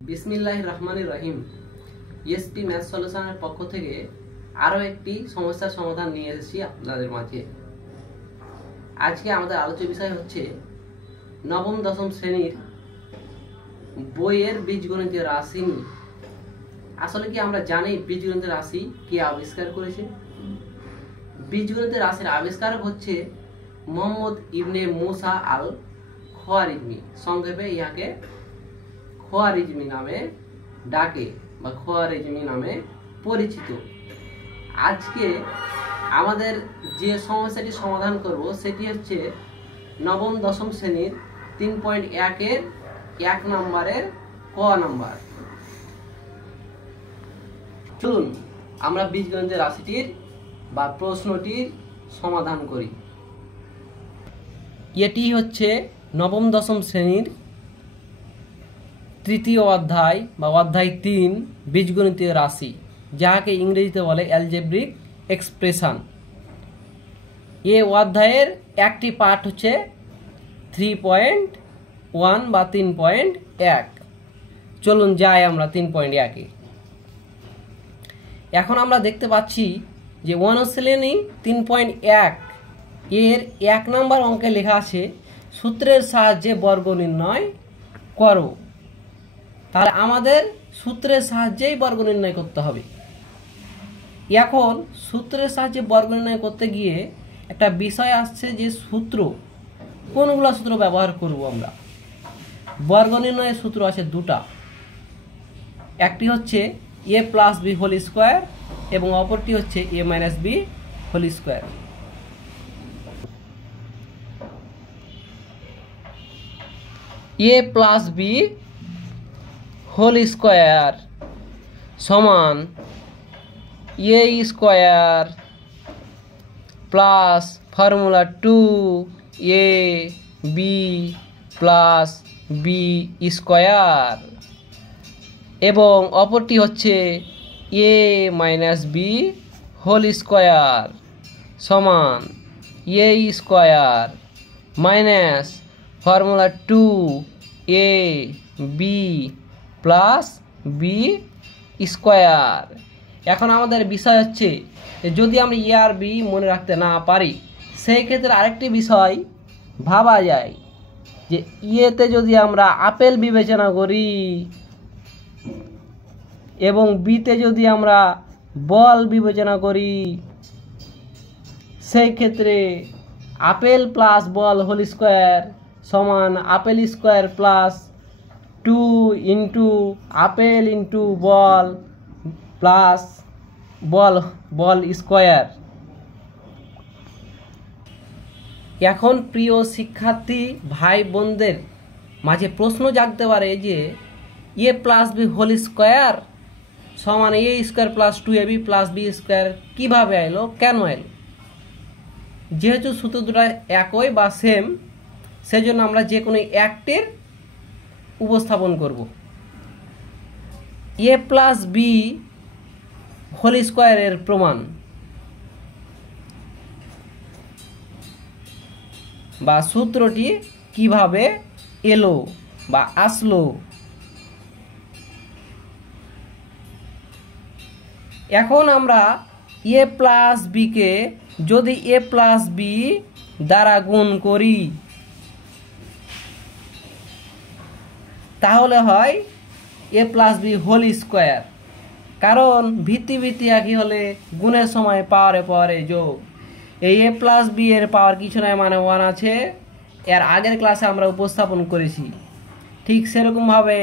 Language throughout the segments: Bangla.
বিসমিল্লাহির রহমানির রহিম। এসপি ম্যাথ সলিউশনের পক্ষ থেকে আরও একটি সমস্যার সমাধান নিয়ে এসেছি আপনাদের মাঝে। আজকে আমাদের আলোচ্য বিষয় হচ্ছে নবম দশম শ্রেণীর বইয়ের বীজগণিতের রাশি নিয়ে। আসলে কি আমরা জানি বীজগণিতের রাশি কে আবিষ্কার করেছে? বীজগণিতের রাশির আবিষ্কারক হচ্ছে মোহাম্মদ ইবনে মুসা আল খোয়ারিজমি, সংক্ষেপে ইহাকে খোয়ারিজমি নামে ডাকে বা খোয়ারিজমি নামে পরিচিত। আজকে আমাদের যে সমস্যাটি সমাধান করব সেটি হচ্ছে নবম দশম শ্রেণীর 3.1-এর 1 নম্বরের ক নাম্বার। চলুন আমরা বীজগণিতের রাশিটির বা প্রশ্নটির সমাধান করি। এটি হচ্ছে নবম দশম শ্রেণীর তৃতীয় অধ্যায় বা অধ্যায় 3 বীজগণিতীয় রাশি, যাকে ইংরেজিতে বলে অ্যালজেব্রিক এক্সপ্রেশন। এই অধ্যায়ের একটি পার্ট হচ্ছে 3.1 বা 3.1। চলুন যাই আমরা 3.1-এ। এখন আমরা দেখতে পাচ্ছি যে অনুশীলনী 3.1 এর 1 নম্বর অঙ্কে লেখা আছে সূত্রের সাহায্যে বর্গ নির্ণয় করো। তাহলে আমাদের সূত্রের সাহায্যেই বর্গ নির্ণয় করতে হবে। এখন সূত্রের সাহায্যে বর্গ নির্ণয় করতে গিয়ে একটা বিষয় আসছে যে সূত্র, কোনগুলো সূত্র ব্যবহার করব আমরা। বর্গ নির্ণয়ের সূত্র আছে দুটা, একটি হচ্ছে a plus B whole square এবং অপরটি হচ্ছে a minus B whole square. a plus B whole square সমান a square plus formula 2ab plus B square এবং অপরটি হচ্ছে a minus B whole square সমান a square minus formula 2ab plus B square. এখন আমাদের বিষয় হচ্ছে যদি আমরা এ আর বি মনে রাখতে না পারি, সেই ক্ষেত্রে আরেকটি বিষয় ভাবা যায় যে ইয়েতে যদি আমরা আপেল বিবেচনা করি এবং বিতে যদি আমরা বল বিবেচনা করি, সেই ক্ষেত্রে apple plus ball whole square সমান apple square plus 2 into apple into ball plus ball square. এখন প্রিয় শিক্ষার্থী ভাই বোনদের মাঝে প্রশ্ন জাগতে পারে যে a plus B whole square সমান a square plus 2ab plus B square কীভাবে এলো, কেন এলো? যেহেতু সূত্র দুটো একই বা সেম, সেজন্য আমরা যে কোনো একটির উপস্থাপন করব। এ প্লাস বি হোল স্কোয়ারের প্রমাণ বা সূত্রটি কিভাবে এলো বা আসলো। এখন আমরা এ প্লাস বিকে যদি এ প্লাস বি দ্বারা গুণ করি তাহলে হয় এ প্লাস বি হোল স্কোয়ার, কারণ ভিত্তি একই হলে গুণের সময় পাওয়ারে যোগ। এই এ প্লাস বি এর পাওয়ার কিছু নয় মানে 1 আছে, এর আগের ক্লাসে আমরা উপস্থাপন করেছি। ঠিক সেরকমভাবে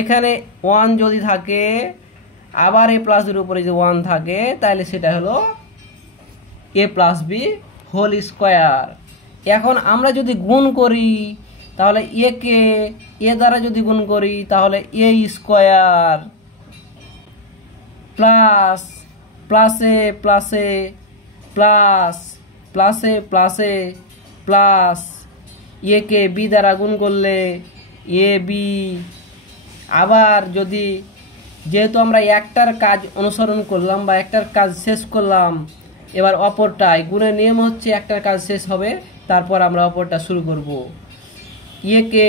এখানে 1 যদি থাকে আবার এ প্লাস বির উপরে যদি 1 থাকে তাহলে সেটা হলো এ প্লাস বি হোল স্কোয়ার। এখন আমরা যদি গুণ করি তাহলে একে এ দ্বারা যদি গুণ করি তাহলে এ স্কোয়ার প্লাস প্লাসে প্লাসে প্লাস প্লাসে প্লাসে প্লাস একে বি দ্বারা গুণ করলে এ বি। আবার যদি যেহেতু আমরা একটার কাজ অনুসরণ করলাম বা একটার কাজ শেষ করলাম, এবার অপরটায় গুণের নিয়ম হচ্ছে একটার কাজ শেষ হবে তারপর আমরা অপরটা শুরু করব। এ কে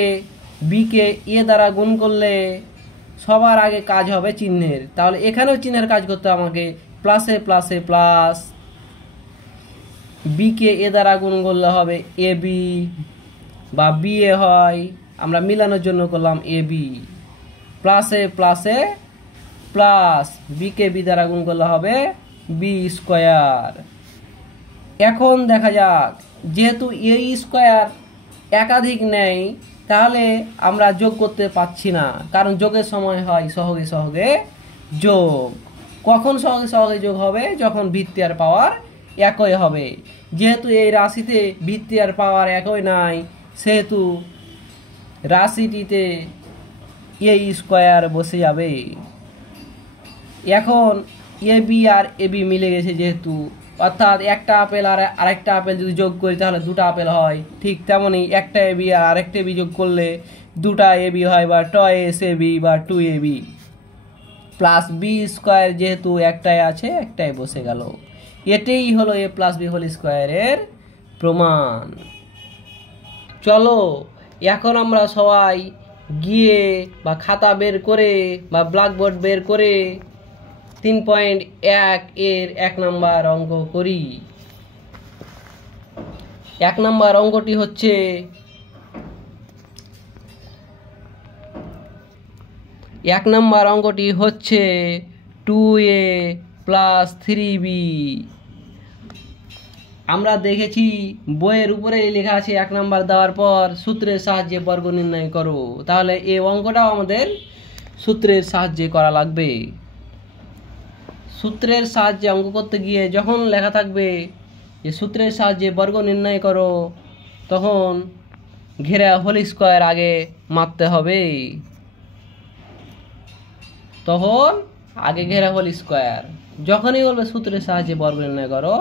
বি কে এ দ্বারা গুণ করলে সবার আগে কাজ হবে চিহ্নের, তাহলে এখানেও চিহ্নের কাজ করতে আমাকে প্লাসে প্লাসে প্লাস, বিকে এ দ্বারা গুণ করলে হবে এ বি, বা বি এ হয়, আমরা মিলানোর জন্য করলাম এ বি, প্লাসে প্লাসে প্লাস, বিকে বি দ্বারা গুণ করলে হবে বি স্কোয়ার। এখন দেখা যাক, যেহেতু এ স্কোয়ার একাধিক নেই, তাহলে আমরা যোগ করতে পারছি না, কারণ যোগের সময় হয় সহগে সহগে যোগ। কখন সহগে সহগে যোগ হবে? যখন ভিত্তি আর পাওয়ার একই হবে। যেহেতু এই রাশিতে ভিত্তি আর পাওয়ার একই নাই, সেহেতু রাশিটিতে এ স্কোয়ার বসে যাবে। এখন A B R A B মিলে গেছে যেহেতু, অর্থাৎ একটা আপেল আর আরেকটা আপেল যদি যোগ করি তাহলে দুটো আপেল হয়, ঠিক তেমনই একটা এ বি আর আরেকটা বি যোগ করলে দুটা এ বি হয়, বা টয়েস এ বি বা 2ab প্লাস বি স্কোয়ার, যেহেতু একটাই আছে একটাই বসে গেল। এটাই হলো এ প্লাস বি হোল স্কোয়ারের প্রমাণ। চলো এখন আমরা সবাই গিয়ে বা খাতা বের করে বা ব্ল্যাকবোর্ড বের করে 3.1 এর 1 নম্বর অঙ্ক করি। 1 নম্বর অঙ্কটি হচ্ছে 2a প্লাস 3b। আমরা দেখেছি বইয়ের উপরে লেখা আছে 1 নম্বর দেওয়ার পর সূত্রের সাহায্যে বর্গ নির্ণয় করো, তাহলে এই অঙ্কটাও আমাদের সূত্রের সাহায্যে করা লাগবে। সূত্রের সাহায্যে অঙ্ক করতে গিয়ে যখন লেখা থাকবে যে সূত্রের সাহায্যে বর্গ নির্ণয় করো, তখন ঘেরা হোল স্কোয়ার আগে মারতে হবে। তখন আগে ঘেরা হোল স্কোয়ার, যখনই বলবে সূত্রের সাহায্যে বর্গ নির্ণয় করো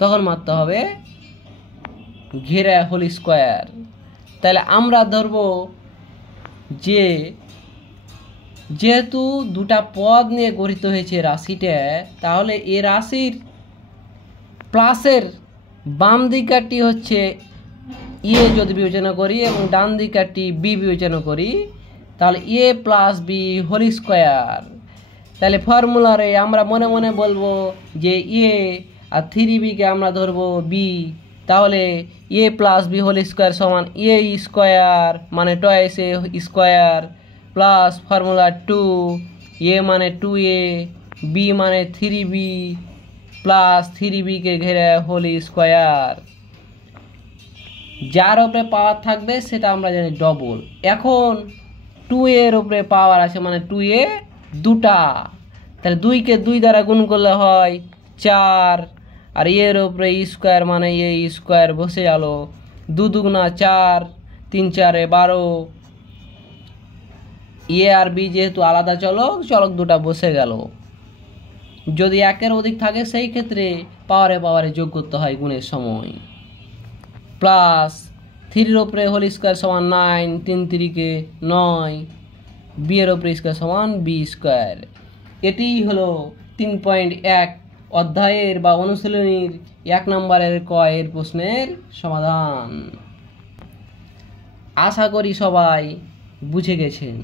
তখন মারতে হবে ঘেরা হোল স্কোয়ার। তাহলে আমরা ধরবো যে যেহেতু দুটা পদ নিয়ে গঠিত হয়েছে রাশিটা, তাহলে এ রাশির প্লাসের বাম দিকটি হচ্ছে এ যদি বিবেচনা করি এবং ডান দিকটি বি বিবেচনা করি, তাহলে এ প্লাস বি হোল স্কোয়ার। তাহলে ফর্মুলারে আমরা মনে মনে বলবো যে এ আর 3bকে আমরা ধরবো বি, তাহলে এ প্লাস বি হোল স্কোয়ার সমান এ স্কোয়ার মানে টয়েস এ স্কোয়ার প্লাস ফর্মুলা 2, এ মানে 2a, বি মানে 3b প্লাস 3bকে ঘেরে হোল স্কোয়ার। যার উপরে পাওয়ার থাকবে সেটা আমরা জানি ডবল। এখন 2a এর উপরে পাওয়ার আছে মানে 2a দুটা, তাহলে 2কে 2 দ্বারা গুণ করলে হয় 4, আর এর উপরে স্কোয়ার মানে এ স্কোয়ার বসে গেল, 2 দুগুণা 4, 3 4 12। এ আর বি যেহেতু আলাদা চলক দুটা বসে গেল। যদি একের অধিক থাকে সেই ক্ষেত্রে পাওয়ারে যোগ করতে হয় গুণের সময়। প্লাস 3 উপরে হোল স্কোয়ার সমান 9, 3 3কে 9, বি এর উপরে স্কোয়ার সমান বি স্কোয়ার। এটি হলো 3.1 অধ্যায়ের বা অনুশীলনীর 1 নম্বরের ক এর প্রশ্নের সমাধান। আশা করি সবাই বুঝে গেছেন।